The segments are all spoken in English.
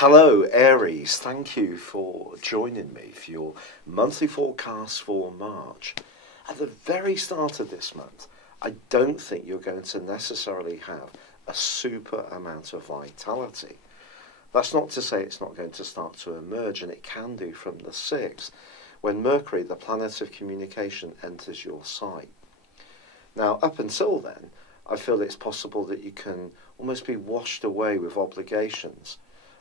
Hello Aries, thank you for joining me for your monthly forecast for March. At the very start of this month, I don't think you're going to necessarily have a super amount of vitality. That's not to say it's not going to start to emerge, and it can do from the 6th, when Mercury, the planet of communication, enters your sign. Now, up until then, I feel it's possible that you can almost be washed away with obligations.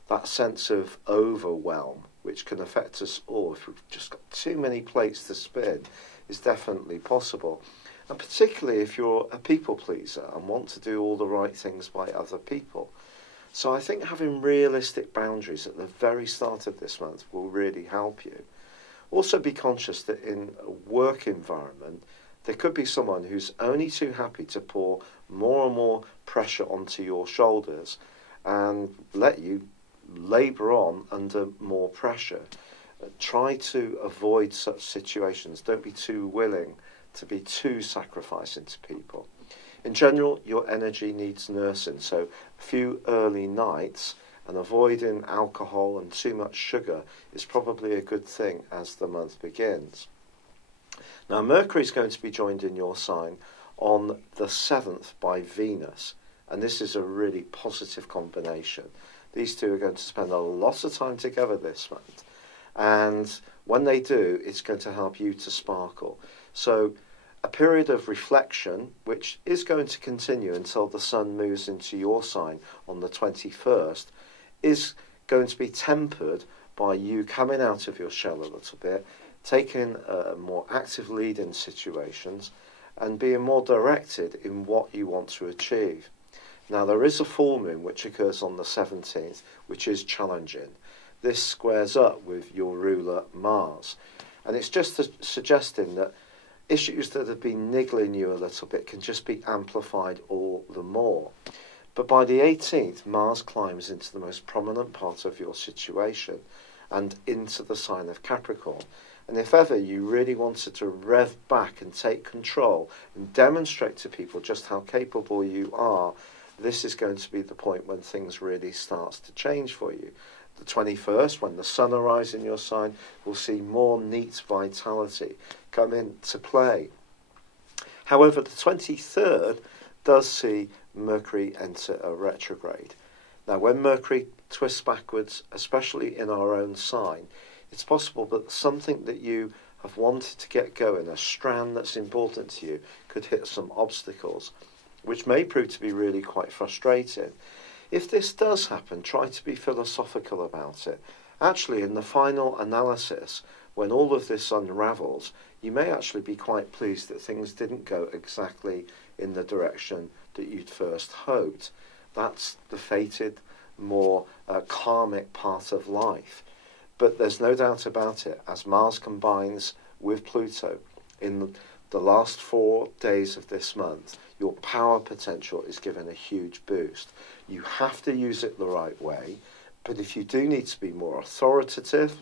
That sense of overwhelm, which can affect us all if we've just got too many plates to spin, is definitely possible. And particularly if you're a people pleaser and want to do all the right things by other people. So I think having realistic boundaries at the very start of this month will really help you. Also be conscious that in a work environment, there could be someone who's only too happy to pour more and more pressure onto your shoulders and let you labour on under more pressure. Try to avoid such situations. Don't be too willing to be too sacrificing to people. In general, your energy needs nursing, so a few early nights and avoiding alcohol and too much sugar is probably a good thing as the month begins. Now, Mercury is going to be joined in your sign on the 7th by Venus, and this is a really positive combination. These two are going to spend a lot of time together this month, and when they do, it's going to help you to sparkle. So a period of reflection, which is going to continue until the Sun moves into your sign on the 21st, is going to be tempered by you coming out of your shell a little bit, taking a more active lead in situations, and being more directed in what you want to achieve. Now, there is a full moon which occurs on the 17th, which is challenging. This squares up with your ruler Mars, and it's just suggesting that issues that have been niggling you a little bit can just be amplified all the more. But by the 18th, Mars climbs into the most prominent part of your situation and into the sign of Capricorn. And if ever you really wanted to rev back and take control and demonstrate to people just how capable you are, this is going to be the point when things really starts to change for you. The 21st, when the Sun arrives in your sign, we'll see more neat vitality come into play. However, the 23rd does see Mercury enter a retrograde. Now, when Mercury twists backwards, especially in our own sign, it's possible that something that you have wanted to get going, a strand that's important to you, could hit some obstacles, which may prove to be really quite frustrating. If this does happen, try to be philosophical about it. Actually, in the final analysis, when all of this unravels, you may actually be quite pleased that things didn't go exactly in the direction that you'd first hoped. That's the fated, more karmic part of life. But there's no doubt about it, as Mars combines with Pluto in the last 4 days of this month, your power potential is given a huge boost. You have to use it the right way, but if you do need to be more authoritative,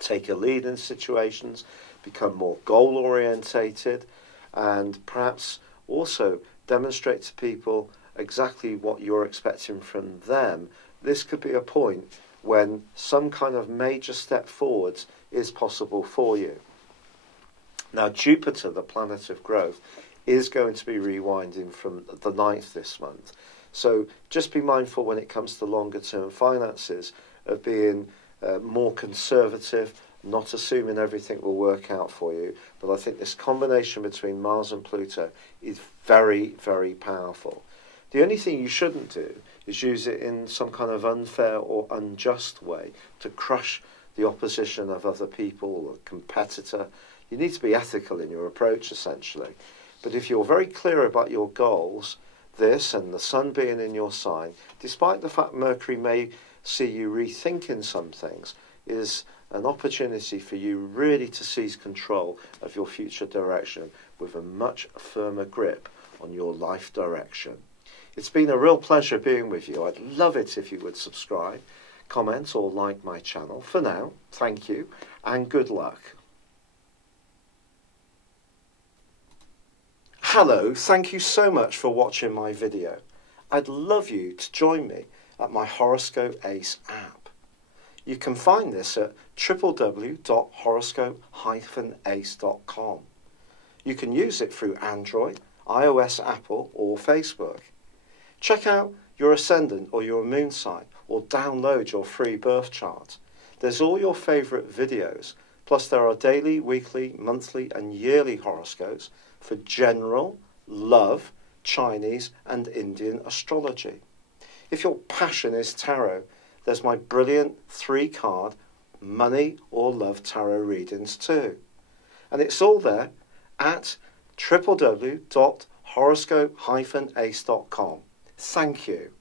take a lead in situations, become more goal-orientated, and perhaps also demonstrate to people exactly what you're expecting from them, this could be a point when some kind of major step forwards is possible for you. Now, Jupiter, the planet of growth, is going to be rewinding from the 9th this month. So just be mindful when it comes to longer term finances of being more conservative, not assuming everything will work out for you. But I think this combination between Mars and Pluto is very, very powerful. The only thing you shouldn't do is use it in some kind of unfair or unjust way to crush the opposition of other people or a competitor. You need to be ethical in your approach, essentially. But if you're very clear about your goals, this and the Sun being in your sign, despite the fact Mercury may see you rethinking some things, is an opportunity for you really to seize control of your future direction with a much firmer grip on your life direction. It's been a real pleasure being with you. I'd love it if you would subscribe, comment or like my channel. For now, thank you and good luck. Hello, thank you so much for watching my video. I'd love you to join me at my Horoscope Ace app. You can find this at www.horoscope-ace.com. You can use it through Android, iOS, Apple or Facebook. Check out your ascendant or your moon sign or download your free birth chart. There's all your favourite videos, plus there are daily, weekly, monthly and yearly horoscopes for general, love, Chinese and Indian astrology. If your passion is tarot, there's my brilliant 3-card money or love tarot readings too. And it's all there at www.horoscope-ace.com. Thank you.